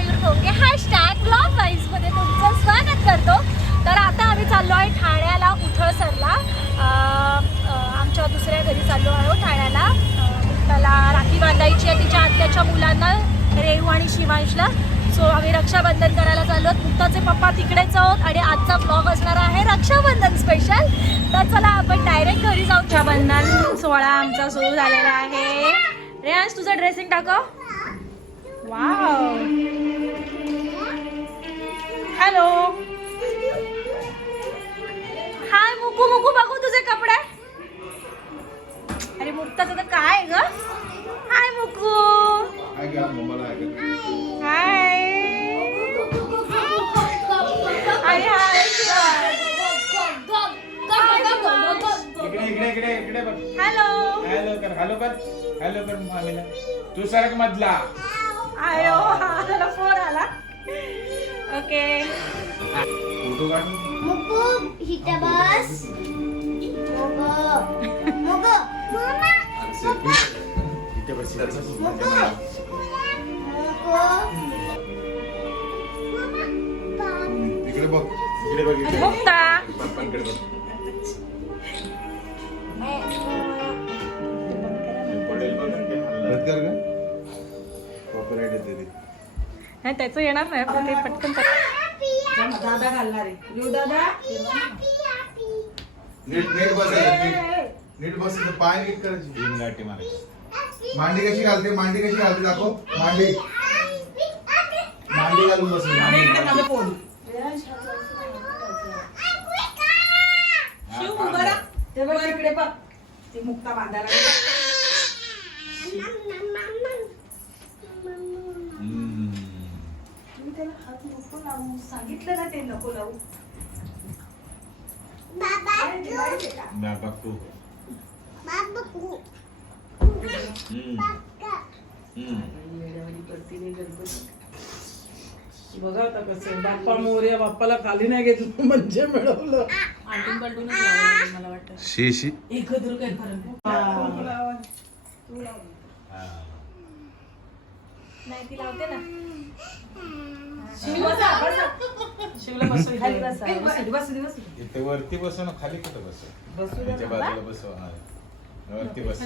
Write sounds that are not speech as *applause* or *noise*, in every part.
मयूर ठोके hashtag blog वाईजमध्ये तुमचं स्वागत करतो. तर आता आम्ही चाललो आहे ठाण्याला उथळसरला. आमच्या दुसऱ्या घरी चाललो आहोत ठाण्याला. त्याला राखी बांधायची आहे तिच्या आत्याच्या मुलांना रेहू आणि शिवांशला. सो आम्ही रक्षाबंधन करायला चाललो आहोत. मुक्ताचे पप्पा तिकडेच आहोत आणि आजचा ब्लॉग असणार आहे रक्षाबंधन स्पेशल तर चला आपण डायरेक्ट घरी जाऊ. रक्षाबंधन सोहळा आमचा सुरू झालेला आहे. रेयांश तुझं dressing टाकव. Wow hello hi Muku Muku बघू तुझे कपडे. अरे मुक्ता तुझं काय ग? हाय मुकू. हाय हाय इकडे इकडे इकडे इकडे बघ. हॅलो हॅलो कर हॅलो कर. हॅलो कर मामीला. तू सरक मधला अयो त्याला फोन आला. ओके. फोटो काढून. मुकू हिच्या बस. मोग मोग. मामा बस इथे बस. मुकू इकडे बघ इकडे बघ इकडे मुक्ता पप्पांकडे बघ. पडेल बघ येते. नाही त्याचं येणार नाही पण ते पटकन दादा घालणार आहे. येऊ दादा? नीट नीट बसायचं नीट. नीट बसायचं पाय नीट करायची. तीन गाठी मारायची. मांडी कशी घालते मांडी कशी घालते दाखव. मांडी. मांडी घालून बसेल मांडी इकडे माझं फोन शिव उभं राहा. ते बघ इकडे बघ. ते मुक्ता बांधायला गेला. लावू सांगितलं ना ते नको लावू. का? बघ आता कसं. बाप्पा मोर्या बाप्पाला खाली नाही घेतलं म्हणजे मिळवलं. लावावं लागेल मला वाटतं. शी शी. एकत्र काय खरं नाही. हा. ती लावते ना. शिवला बसू. खाली बसा बसू दे, बसू. दे, बसू दे. इथे वरती बसव ना खाली कुठं बसव बसू त्याच्या. बाजूला बसव हा. वरती बस.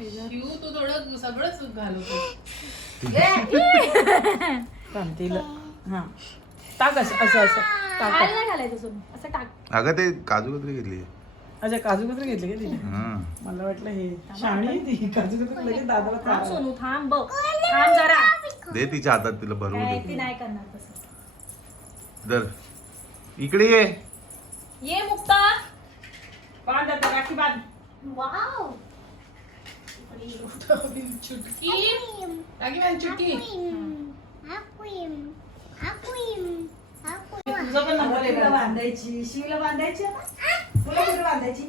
शिव तू थोडं सगळंच घालवतो. हा. टाक असं असं असं. टाक घालायचं सोनू असं टाक. अगं ते काजू कतरी घेतली. अच्छा काजू कतरी घेतले का तिने? हा. मला वाटलं हे शाणी आहे ती. काजू कतरी लगेच दादाला थांब. सोनू थांब बघ. थांब जरा. दे तिच्या हातात तिला भरवू काय ती दे नाही करणार तसं. दर इकडे ये. ये मुक्ता. बांध आता, राखी बांध. वाव. चुटकी. रागी बाई, चुटकी. तुझा पण नंबर आहे का? बांधायची शिवला बांधायची आता? तुला कुठे बांधायची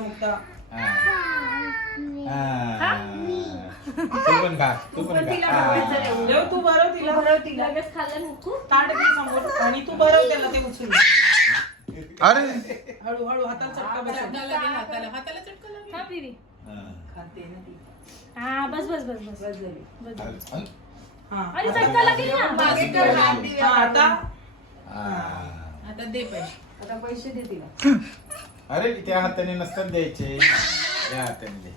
मुक्ता हा. हा. तू पण खा तू पण तिला खा भरवायचं हा. रे. देव तू भरव तिला भरव तिला लगेच खाल्लं मुकू ताट दे समोर आणि तू भरव त्याला ते उचलून अरे हळू हळू हाताला चटका बसेल लागेल हाताला हाताला चटका लागेल थांब दीदी हा. खाते ना ती हा बस बस बस बस बस झाली. बस. हा अरे चटका लागेल ना मागे कर हात दे. हा, आता. आता दे पैसे. आता पैसे दे तिला. अरे त्या हाताने नसतात द्यायचे. त्या हाताने दे.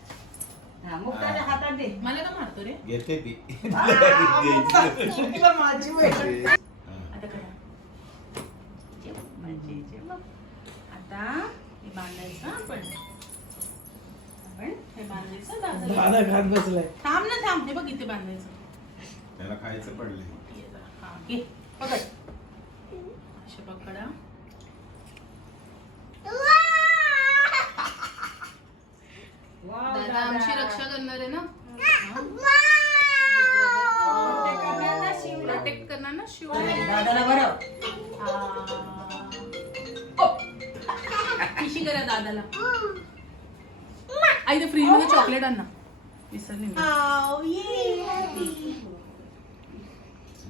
हा मुक्ताच्या हातात दे. मला का मारतो रे. घेते ती. *laughs* तुला माझी वेळ आता करा. म्हणजे जे बघ. आता हे बांधायचं आपण. आपण हे बांधायचं दादाला. दादा घात बसलाय. थांब ना थांब. हे बघ इथे बांधायचं. त्याला खायचं पडले ये जरा. हा, घे. पकड. असे पकडा. दादा आमची रक्षा करणार आहे ना? प्रोटेक्ट करणार ना शिव दादाला बरं. पिशी करा दादाला? आई ते फ्रीजमध्ये चॉकलेट आण ना. विसरली मी.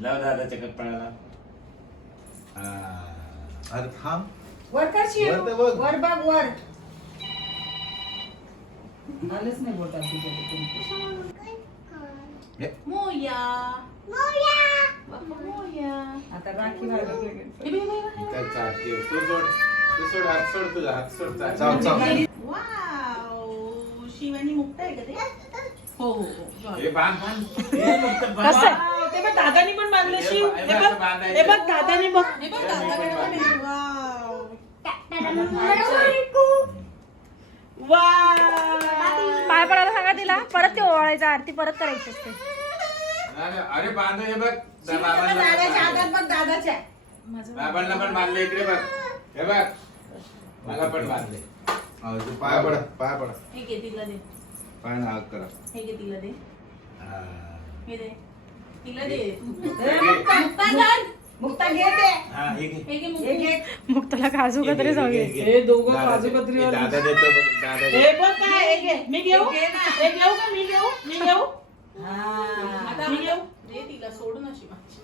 लाव दादाच्या. अरे थांब. वर कर शिव वर तर बघ. वर बघ वर. आलेच नाही बोटात तुझ्या मोया मोया. बाप्पा मोया. आता राखी व्हायला लागेल. हे बघ, हे बघ, हे बघ. त्याचा हात ठेव. तू सोड. तू सोड हात सोड तुझा हात सोड. चाल. चाव चाव वाव. शिवानी मुक्त आहे का ते? हो हो हो. हे बांध. बांध. कसं आहे? ते बघ दादानी पण बांधले हे शिव. बघ, हे हे बघ असं बांधायचं. हे बघ दादानी बघ. हे बघ दादाकडे पण आहे. वाव वाव पाय पडायला सांगा तिला. परत ते ओवाळायचं आरती परत करायची असते. नाही, नाही, अरे बांध हे बघ. त्या बाबांना पण दादाच्या हातात बांध. बघ दादाच्या. बाबांना पण बांधले इकडे बघ. हे बघ. मला पण बांधले. हा, तू पाया पडा पाया पडा. हे घे तिला दे. पायानं हात करा हे घे तिला दे हा. हे दे तिला दे ए, मुक्ता मुक्ता धर. मुक्ता घे ते हा, हे घे. हे घे हे मुक्ता. घे मग तुला काजू घे, कतरी घे, घे. हे दोघं दादा काजू. हे दादा देतो बघ, दादा हे देतो. बघ काय हे घे मी घेऊ हे घेऊ का मी घेऊ मी घेऊ हा आता मी घेऊ दे तिला सोडून अशी माझी.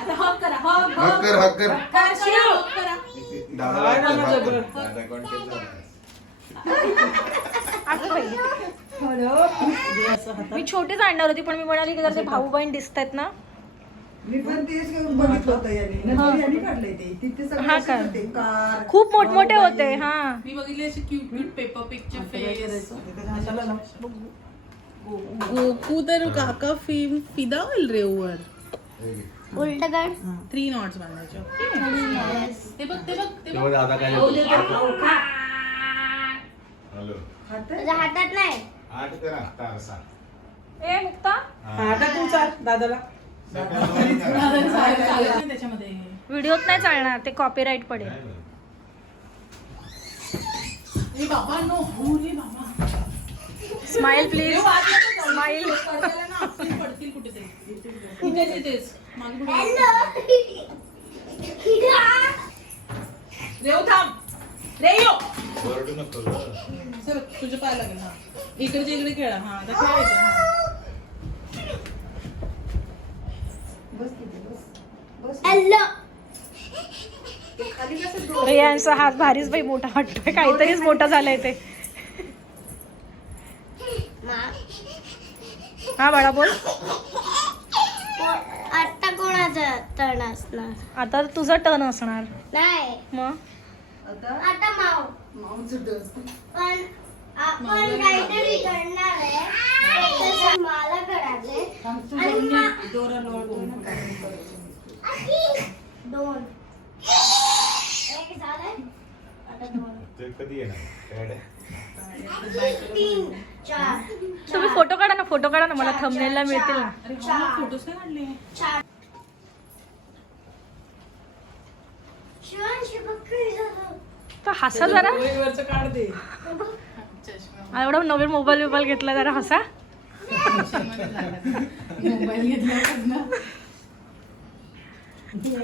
आता हक करा हक हक कर हक कर हक करा हक करा दादाला काय हक कर, ना हक कर. जबरं. दादा झालं? अगं बाई. दे असं हातात. मी छोटीच आणणार होती पण मी म्हणाली की जर ते भाऊ बहीण दिसत आहेत ना. मी पण तेच बघितलं होतं याने. नंतर याने काढलंय ते. तिथे सगळे हा का? होते. कार खूप मोठमोठे. होते हा. मी बघितले असे क्यूट क्यूट पेपर पिकचे फेस. गोकू तर काका फिल्म फिदा होईल रे ओवर घे. उलट कर. थ्री नॉट्स बांधायचे. ते बघ ते बघ ते बघ. दादा काय तुझ्या हातात नाही. आठ करा तारसा ए मुक्ता? हा, आता तू चाल दादाला. त्याच्यामध्ये व्हिडिओत नाही चालणार ते कॉपीराईट पडेल. ए बाबा नो हो रे बाबा. स्माइल प्लीज स्माइल पडलेलं ना आपली पडतील कुठेतरी. मागे पुढे. हॅलो रेव थांब. रेयो! ओरडू नको. गं. सर तुझे पाय लागेल हा. इकडच्या इकडे खेळा हा. आता खेळायचं हा. बस तिथे बस. बस हॅलो. खाली कसं रियांचा हात भारीच बाई मोठा वाटतोय. काहीतरीच मोठा झालंय ते. हा बाळा बोल. आता कोणाचा टर्न असणार? आता तुझं टर्न असणार. नाही. मग? आता? आता माऊचं डर. पण आपण काहीतरी करणार आहे. मला करायचंय. आणि दोरा करायचं. दोन एक झालंय. आता दोन. कधी येणार? तुम्ही फोटो काढा ना फोटो काढा ना मला थंबनेलला मिळतील ना. काय काढले. शिवांशी बघ. तर हसा जरा. एवढा नवीन मोबाईल बिबाईल घेतला जरा हसा. मोबाईल घेतला ना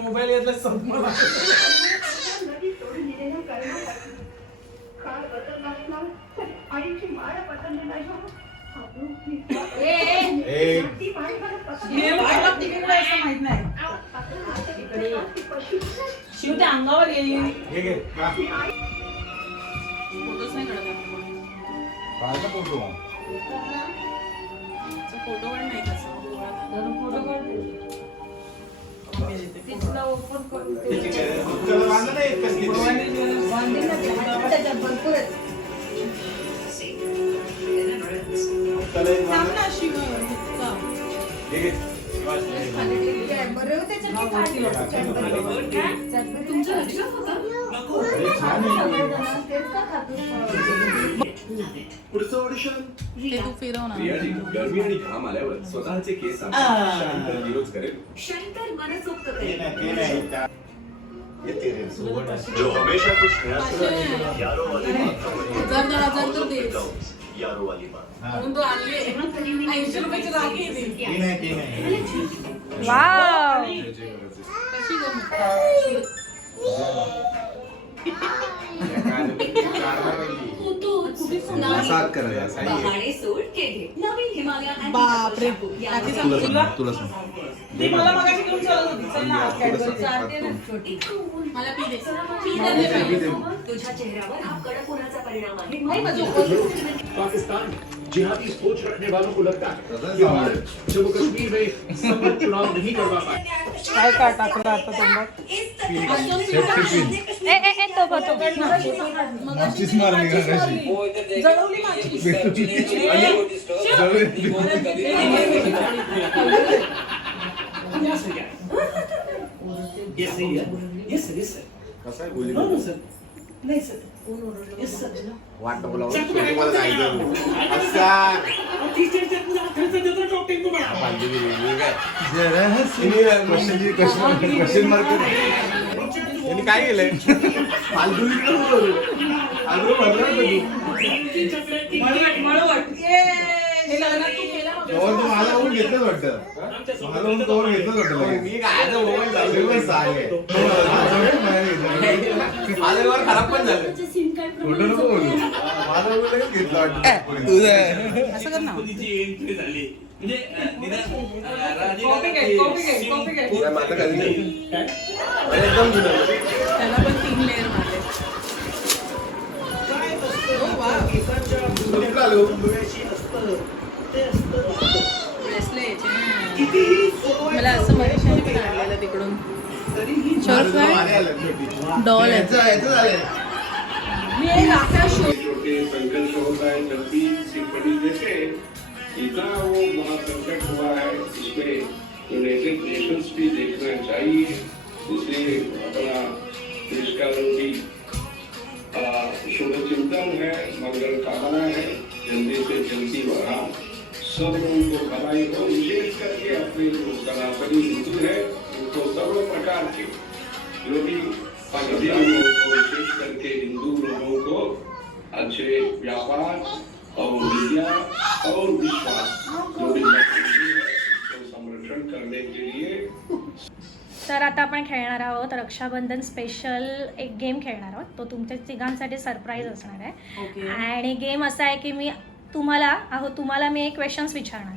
मोबाईल घेतला संपला ए, बाळा तिकडे असं माहीत नाही. शिव ते अंगावर येईल हे घे का? फोटोज नाही काढत आपण कोणी. पाहिलं फोटो असं फोटो नाही तसं मी देते. बांधलं नाही कसली तरी? ना. त्याला एक थांब शिव. हे घे. हे घे. हो ते हे? हे? ते तू फिरव ना प्रियाजी गरमी आणि घाम आल्यावर स्वतःचे केस विरोध करेल ते ते. जो हमेशा कुछ नया पाचशे. यारो वाली बात हजार दोन हजार तर यारो वाली बात. म्हणून तू आणली ऐंशी रुपयाची राखी आहे ती. ती नाही, ती नाही. वाव त्याची गरज आहे. सात करा या. बापरे. राखी सांग तुला तुला सांग. ती मला मगाशी घेऊन चालत होती. चल ना थोडंसं कॅडबरी हात करून. मला पी दे. पी दे. पहिले. तुझ्या चेहऱ्यावर हा कडक उन्हाचा परिणाम आहे. नाही, माझं उपवास. पाकिस्तान. जिहादी सोच रखने वालों को लगता है तसंच कि भारत जम्मू कश्मीर में संभव चुनाव नहीं करवा पाए। काय काय टाकलं आता तोंडात सेफ्टी पिन ए ए ए तो बघ, तो बघ. माचीस मारली का कशी जळवली माझी Yes, sir. Yes, sir. Yes, sir. कसं आहे बोली No, no, sir. नाही सर येस सर वाट बोलावं शेवटी मला जायचं असा बांधलेली वेगळी काय जरा हसी. क्वेश्चन क्वेश्चन क्वेश्चन मार्क यांनी काय केलंय फालतू फालतू भरलं हे लग्नात तू केलं होतं. कवर तू माझा होऊन घेतलंच वाटतं? माझा होऊन कवर घेतलंच वाटतं. मी काय मोबाईल चालू आहे. खराब पण झालं. खोटं नको बोलू. माझा मोबाईल लगेच घेतला वाटतं? असं कर ना. एंट्री झाली. म्हणजे? एकदम जुनं. त्याला पण तीन लेअर मारले? ब्रेसलेट मला असं मनीषाने पण आणलेलं तिकडून. डॉल आहे. मी एक संकल्प होता है जब भी इतना वो महासंकट हुआ है इसमें यूनाइटेड नेशंस भी देखना चाहिए। इसलिए अपना देश का जो भी शुभ चिंतन है मंगल कामना है जल्दी से जल्दी बढ़ा। सब लोगों को भलाई हो विशेष करके अपने जो है उनको सर्व प्रकार के जो भी को विशेष करके हिंदू लोगों को अच्छे व्यापार और विद्या और विश्वास जो भी संरक्षण करने के लिए तर आता आपण खेळणार आहोत रक्षाबंधन स्पेशल एक गेम खेळणार आहोत. तो तुमच्या तिघांसाठी सरप्राईज असणार आहे. आणि गेम असा आहे की मी तुम्हाला अहो तुम्हाला मी एक क्वेश्चन्स विचारणार.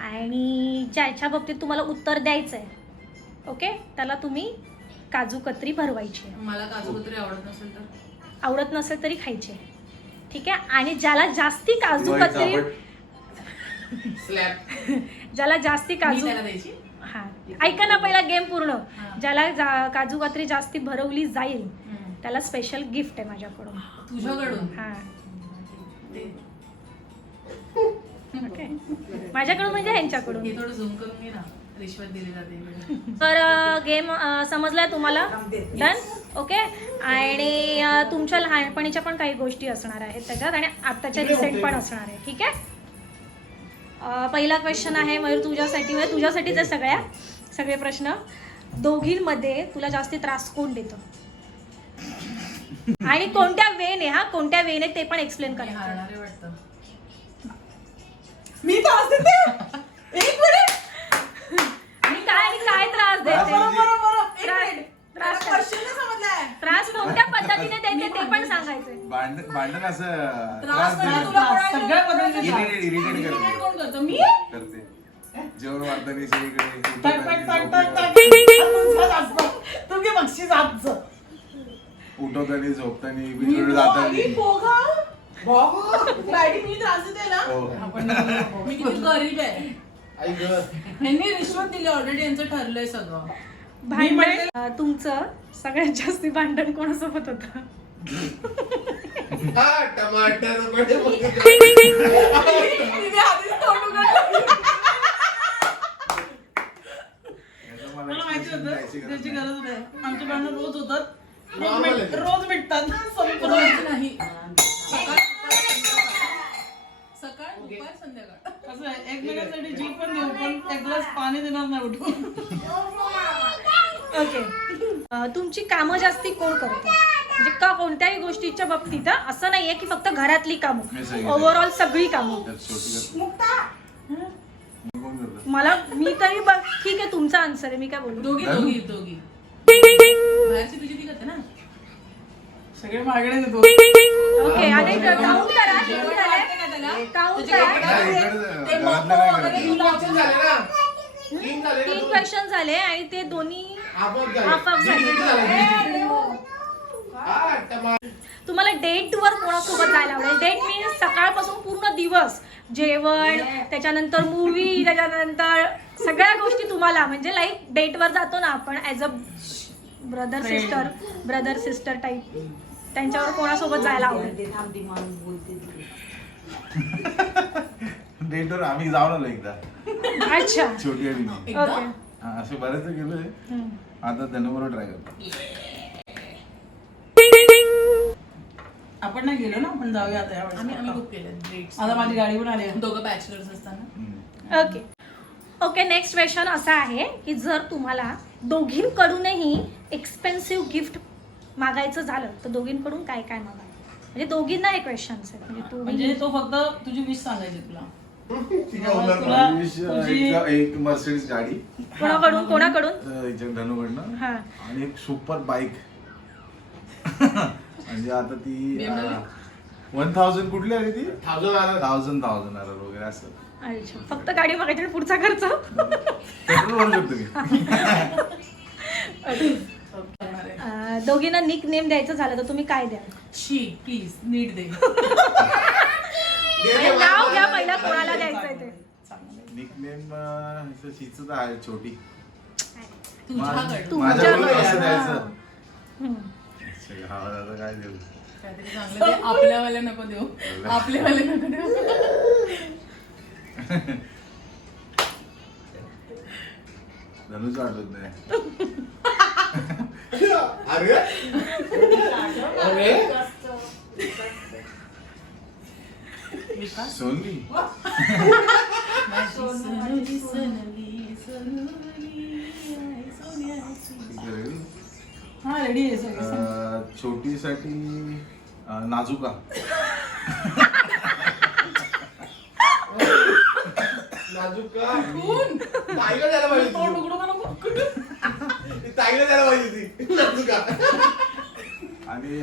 आणि ज्याच्या बाबतीत तुम्हाला उत्तर द्यायचं आहे ओके त्याला तुम्ही काजू कत्री भरवायची आहे. मला काजू कतरी आवडत नसेल तर. आवडत नसेल तरी खायची आहे. ठीक आहे? आणि ज्याला जास्ती काजू कत्री *laughs* ज्याला जास्ती मी काजू हा. ऐका ना पहिला गेम पूर्ण. ज्याला जा- काजू कत्री जास्ती भरवली जाईल. त्याला स्पेशल गिफ्ट आहे माझ्याकडून. तुझ्याकडून? हा. माझ्याकडून म्हणजे ह्यांच्याकडून. थोडं झूम करून घे ना. रिश्वत दिली जाते. तर गेम समजलाय तुम्हाला? डन ओके आणि तुमच्या लहानपणीच्या पण काही गोष्टी असणार आहेत त्याच्यात आणि आत्ताच्या रिसेंट पण असणार आहे. ठीक आहे? पहिला क्वेश्चन आहे मयूर तुझ्यासाठी म्हणजे तुझ्यासाठीच आहे सगळ्या? सगळे प्रश्न? दोघींमध्ये तुला जास्ती त्रास कोण देतं? *laughs* आणि कोणत्या वेने हा? कोणत्या वेने ते पण एक्सप्लेन मी करा हारणार आहे वाटतं. मी तर असते ते. एक मिनिट मी काय आणि काय त्रास देते? बरं बरं एक त्रास- मिनिट त्रास काय? क्वेश्चन नाही समजलाय. त्रास कोणत्या पद्धतीने देते ते पण सांगायचं भांडण भांडण असं त्रास त्रास मला देणं. तुला कोणाला- सगळ्या पद्धतीने त्रास. Irritate करते. कोण करतं? मी? करते. जेवण वाढताना सगळीकडे *laughs* टक टक टक टक टक तुमचं असतं. तुम्ही बक्षीस आजचं. उठवताना झोपताना मी जाताना. पोगा बाबा मी त्रास देते ना हो. आपण. मी किती गरीब आहे आई गं. ह्यांनी रिश्वत दिली ऑलरेडी यांचं ठरलंय सगळं भांडण अं, तुमचं सगळ्यात जास्ती भांडण कोणासोबत होतं हा, टमाटर बडे बघ. तिने आधीच तोंड उघडलं. याचं मला माहिती होतं द्यायची गरज त्याची नाही. गरज नाही आमची भांडणं रोज होतात रोज Normal आहे भेट- ते. रोज भेटतात देणार नाही उठून. *laughs* ओके तुमची कामं जास्ती कोण करतं? म्हणजे का कोणत्याही गोष्टीच्या बाबतीत हं, असं नाहीये की फक्त घरातली कामं. सांगितलं. ओव्हरऑल सगळी कामं. त्यात शेवटी करतो. मग कोण करतं? मला मी तरी बघ ठीक आहे तुमचा आन्सर आहे मी काय बोलू? दोघी? दोघी दोघी. बाहेरची तुझी ती करते ना? सगळे मागणे देतो ओके आणि काउंट करा किती झाले? काउंट करा? नाही, इकडं नाही वगैरे करत. तुला option झाले ना तीन झाले का तीन दोन? क्वेश्चन झाले आणि ते दोन्ही आपोआप झाले. हा, टमा- तुम्हाला डेटवर कोणासोबत जायला आवडेल? डेट मीन्स सकाळपासून पूर्ण दिवस. जेवण त्याच्यानंतर मूवी त्याच्यानंतर सगळ्या गोष्टी तुम्हाला. म्हणजे लाईक डेटवर जातो ना आपण as a brother sister brother sister type त्यांच्यावर कोणासोबत जायला आवडेल? डेटवर *laughs* आम्ही जाऊन आलो एकदा अच्छा. छोटी आणि मी ओके. हा, असे बरेच गेलोय. आता धनुबरोबर ट्राय करतो आपण नाही गेलो ना आपण जाऊया आता आम्ही आम्ही यावेळेस बुक केलं डेट्स आता माझी गाडी पण आली आहे. दोघं बॅचलर्स असताना. हम्म. ओके. ओके नेक्स्ट क्वेश्चन असा आहे की जर तुम्हाला दोघींकडूनही एक्सपेन्सिव्ह गिफ्ट मागायचं झालं तर दोघींकडून काय काय मागा? म्हणजे दोघींना हे क्वेश्चन्स आहेत. म्हणजे म्हणजे तो फक्त तुझी विश सांगायची तुला. तुला- तुझी- एक- एक मर्सिडीज गाडी. कोणाकडून कोणाकडून? अं, इथे धनुकडनं हा. आणि एक सुपर बाईक *laughs* म्हणजे आता ती वन थाउजंड कुठली आली ती? थाउजंड आलं. थाउजंड थाउजंड आलं वगैरे असं. अच्छा. फक्त गाडी बघायची आणि पुढचा खर्च? पेट्रोल भरू शकतो मी करणार आहे. अं, दोघींना निक नेम द्यायचं झालं तर तुम्ही काय द्याल? शी प्लीज नीट दे. *laughs* नाव घ्या पहिला निकनेम आहे छोटी. हा. द्यायचं. हा, आता काय देऊ? काहीतरी चांगलं दे. आपल्यावाले नको देऊ. आपल्यावाले नको देऊ. धनुच आठवत नाही. *laughs* अरे? अरे? सोनली सोनली सोनली सोनली सोन्याची ठीक आहे, ready? हा रेडी आहे सगळं अं, छोटीसाठी अं, नाजुका. नाजुका. ताईला द्यायला पाहिजे तोंड ती. उघडू का नको? ती ताईला द्यायला पाहिजे ती नाजुका. आणि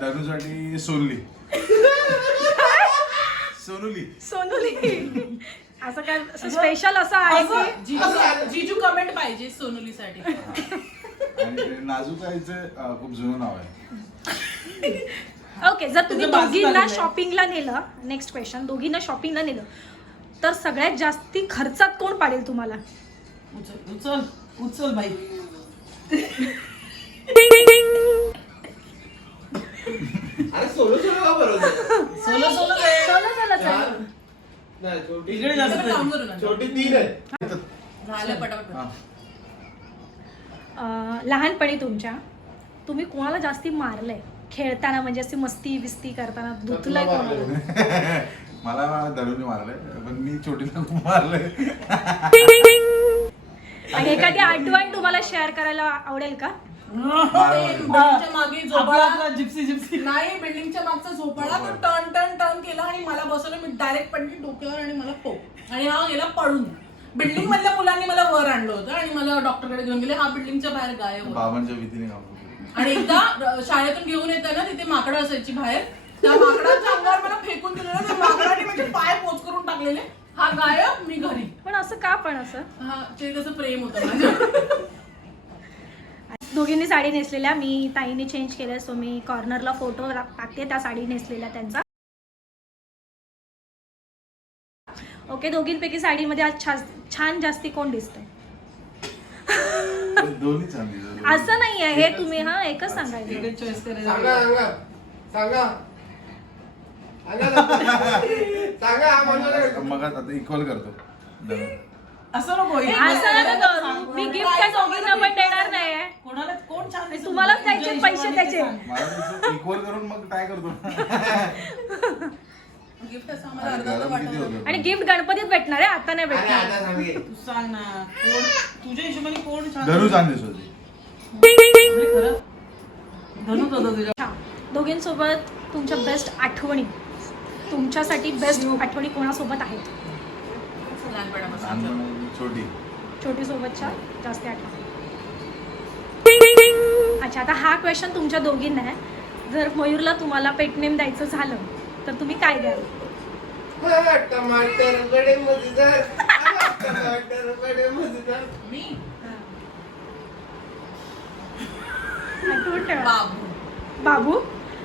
धनुसाठी सोनली सोनुली. सोनुली. *laughs* असं काय स्पेशल असं आहे की? असं जीजू जीजू कमेंट पाहिजे सोनुलीसाठी. *laughs* आणि ते नाजुकाईचं खूप जुनं नाव आहे. ओके जर तुम्ही तुझं बाजूला दोघींना. शॉपिंगला नेलं नेक्स्ट क्वेश्चन दोघींना शॉपिंगला नेलं तर सगळ्यात जास्ती खर्चात कोण पाडेल तुम्हाला? उचल उचल उचल बाई. अरे सोलो सोलो का बरोबर सोलो सोलो चला चला नाही छोटी इकडे जास्त सगळं काम करू ना छोटी तीन आहे. झालं पटापट. हा. अं, लहानपणी तुमच्या तुम्ही कोणाला जास्ती मारलंय? खेळताना म्हणजे अशी मस्ती बिस्ती करताना धुतलंय तुला कोणाला? *laughs* मला धनुने मारलंय पण मी छोटीला खूप मारलंय. *laughs* आणि एखादी आठवण तुम्हाला शेअर करायला आवडेल का? बिल्डिंगच्या मागे आपला झोपाळा. आपला जिप्सी जिप्सी. नाही बिल्डिंगच्या मागचा झोपाळा तो टर्न टर्न टर्न केला आणि मला बसवलं मी डायरेक्ट पडली डोक्यावर आणि मला पो आणि हा गेला पळून. बिल्डिंग मधल्या मुलांनी मला वर आणलं होतं आणि मला डॉक्टरकडे घेऊन गेले. हा बिल्डिंगच्या बाहेर गायब होता. बाबांच्या भीतीने काम करतो. आणि एकदा शाळेतून घेऊन येताना तिथे माकडं असायची बाहेर. त्या माकडाच्या अंगावर मला फेकून दिलेलं त्या माकडाने म्हणजे पाय पोच करून टाकलेले. हा गायब मी घरी. पण असं का पण असं? हा ते त्याचं प्रेम होतं माझ्या दोघींनी साडी नेसलेल्या मी ताईने चेंज केलं सो मी कॉर्नरला फोटो टाकते त्या साडी नेसलेल्या त्यांचा. ओके दोघींपैकी साडीमध्ये आज छान छान जास्ती कोण दिसतंय. असं नाही आहे हे तुम्ही हा एकच सांगायचं. एकच चॉईस सांगा करायचं. सांगा सांगा. सांगा. सांगा. हा म्हणतो मग आता इक्वल करतो. असं नको असं नका करू मी गिफ्ट काय दोघींना पण देणार नाही कोणाला कोण छान दिसेल? तुम्हालाच द्यायचे तुझ्या पैसे हिशोबाने त्याचे. ते सांग. मला इक्वल करून मग ट्राय करतो? गिफ्ट असं आम्हाला आणि अर्धा अर्धा गरम किती वाटत होतं आणि गिफ्ट गणपतीत भेटणार आहे आता नाही अरे भेटणार. आता सांगे तू सांग ना कोण तुझ्या हिशोबाने कोण छान धनु दिसेल? छान दिसत होती खरं? धनुच होतं तुझ्या. दोघींसोबत तुमच्या बेस्ट आठवणी. तुमच्यासाठी बेस्ट आठवणी कोणासोबत आहेत? लहानपणापासून लहानपणी छोटी. छोटी सोबतच्या जास्त आठवणी अच्छा आता हा क्वेश्चन तुमच्या दोघींना आहे. जर मयूरला तुम्हाला पेट नेम द्यायचं झालं तर तुम्ही काय द्याल? टमाटर गडे मध्ये मी? आठवण ठेवा. बाबू. बाबू?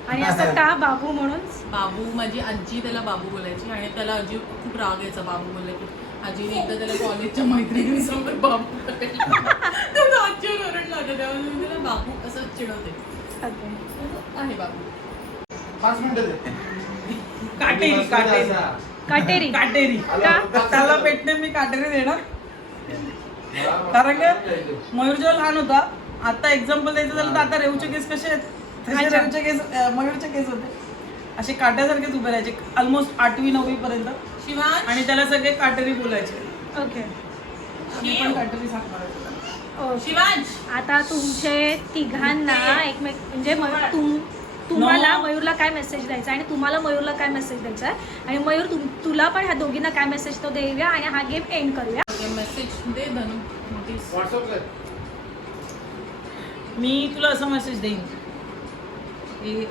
आणि असं का बाबू म्हणून? बाबू माझी आजी त्याला बाबू बोलायची आणि त्याला आजी खूप राग यायचा बाबू बोलला की आजीने एकदा त्याला कॉलेजच्या मैत्रिणीसमोर *laughs* बाबू. त्याला आजीवर ओरडला होता तेव्हा मी त्याला बाबू असं चिडवते. आहे बाबू. पाच मिनिटं दे. काटेरी काटेरी. काटेरी. काटेरी. त्याला पेटणे मी काटेरी देणार. कारण का? मयूर जेव्हा लहान होता. आता एक्झाम्पल द्यायचं झालं तर आता रेऊचे केस कसे आहेत. रेऊचे केस मयूरचे केस होते. असे काट्यासारखेच उभे राहायचे. ऑलमोस्ट आठवी नववी पर्यंत. शिवान आणि त्याला सगळे काटेरी बोलायचे. ओके. आम्ही पण काटेरी सांगणार ओके. शिवांश आता तुमचे तिघांना एकमेक म्हणजे मयूर तुम तुम्हाला. मयूरला काय मेसेज द्यायचा आणि तुम्हाला मयूरला काय मेसेज द्यायचा आहे? आणि मयूर तुम तुला पण ह्या दोघींना काय मेसेज तो देऊया आणि हा गेम एंड करूया. मेसेज दे धनु. व्हॉट्सअपला मी तुला असं मेसेज देईन की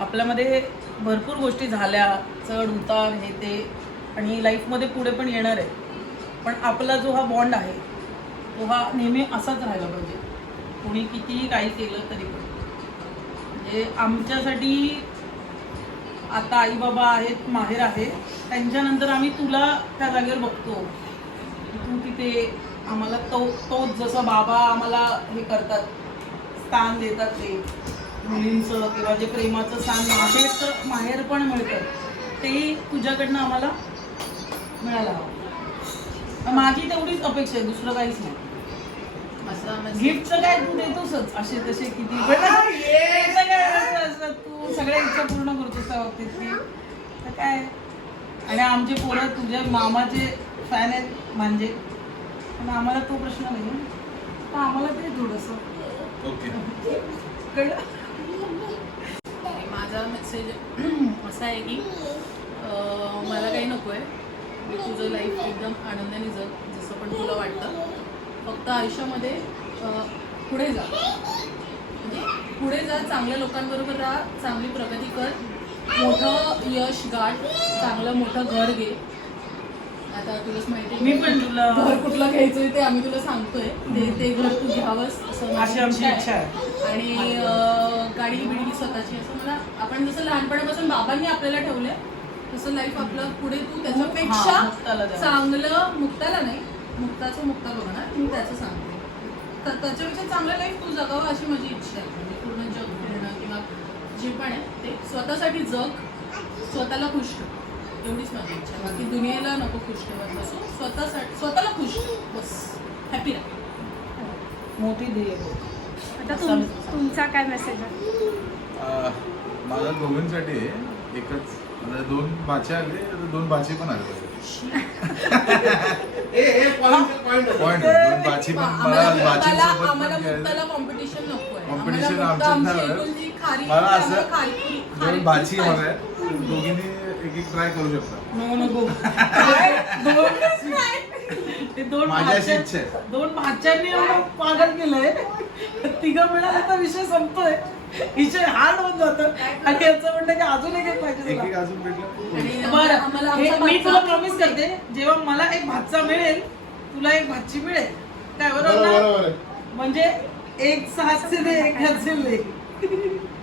आपल्यामध्ये भरपूर गोष्टी झाल्या. चढ उतार हे ते. आणि लाईफमध्ये पुढे पण येणार आहे. पण आपला जो हा बॉन्ड आहे तो हा नेहमी असाच राहायला पाहिजे. कोणी कितीही काही केलं तरी पण. म्हणजे आमच्यासाठी आता आई बाबा आहेत माहेर आहे. त्यांच्यानंतर आम्ही तुला त्या जागेवर बघतो. तू तिथे आम्हाला तो तोच जसं बाबा आम्हाला हे करतात स्थान देतात ते. मुलींचं किंवा जे प्रेमाचं स्थान माहेरचं माहेर पण मिळतं. ते तुझ्याकडनं आम्हाला मिळायला हवं. माझी तेवढीच अपेक्षा आहे दुसरं काहीच नाही. गिफ्टचं काय तू देतोसच. असे तसे किती. तू सगळ्या इच्छा पूर्ण करतोस त्या बाबतीत की तर काय? आणि आमचे पोरं तुझ्या मामाचे फॅन आहेत म्हणजे. पण आम्हाला तो प्रश्न नाही. तर आम्हाला ते थोडंसं. ओके. माझा मेसेज *clears throat* असा आहे की मला काही नको आहे तुझं लाईफ एकदम आनंदाने जग जसं पण तुला वाटतं. फक्त आयुष्यामध्ये पुढे जा. म्हणजे पुढे जा चांगल्या लोकांबरोबर राहा चांगली प्रगती कर. मोठं यश गाठ चांगलं मोठं घर घे. आता तुलाच माहिती मी पण तुला घर कुठलं घ्यायचं ते आम्ही तुला सांगतोय. ते ते घर तू घ्यावंस असं माझी आमची इच्छा आहे. आणि गाडी बिडी स्वतःची असं मला आपण जसं लहानपणापासून बाबांनी आपल्याला ठेवलंय तसं लाईफ आपलं पुढे तू त्याच्यापेक्षा. चांगलं मुक्ताला नाही मुक्ताचं मुक्ता बघणार मी त्याचं सांगते. तर त्याच्यापेक्षा चांगलं लाईफ तू जगावं अशी माझी इच्छा आहे. म्हणजे पूर्ण जग फिरणं किंवा जे पण आहे ते स्वतःसाठी जग स्वतःला खुश ठेव. एवढीच माझी इच्छा आहे. बाकी दुनियेला नको खुश ठेवत बसू. स्वतःसाठी स्वतःला खुश ठेव. बस. हॅपी राहा. मोठी ध्येय बघ. आता तुम तुमचा काय मेसेज आहे? अं, माझ्या दोघांसाठी. एकच म्हणजे दोन बाचे आले आता दोन बाचे पण आले. ए ए पॉइंट पॉइंट पॉईंट दोन बाची पण मला पण खेळायचं. कॉम्पिटिशन नको आमच्यात नाही. मला असं दोन खारी- बाची हवं. आहे दोघींनी एक एक ट्राय करू शकता. *laughs* नको नको ते दोन माझी अशी भाच्या- इच्छा आहे. दोन भाच्यांनी एवढं पागल केलंय. तिघं मिळालं तर विषय संपतोय. विषय हार्ड होऊन जातं. आणि याचं म्हणणं की अजून एक एक पाहिजे एक तुला. एक अजून भेटलं? आणि बरं. आम्हाला हे आमचा मी भाचा- तुला प्रॉमिस करते जेव्हा मला एक भाचा मिळेल तुला एक भाची मिळेल. काय बरोबर बरोबर ना? बरोबर. म्हणजे एक सातशे दे एक ले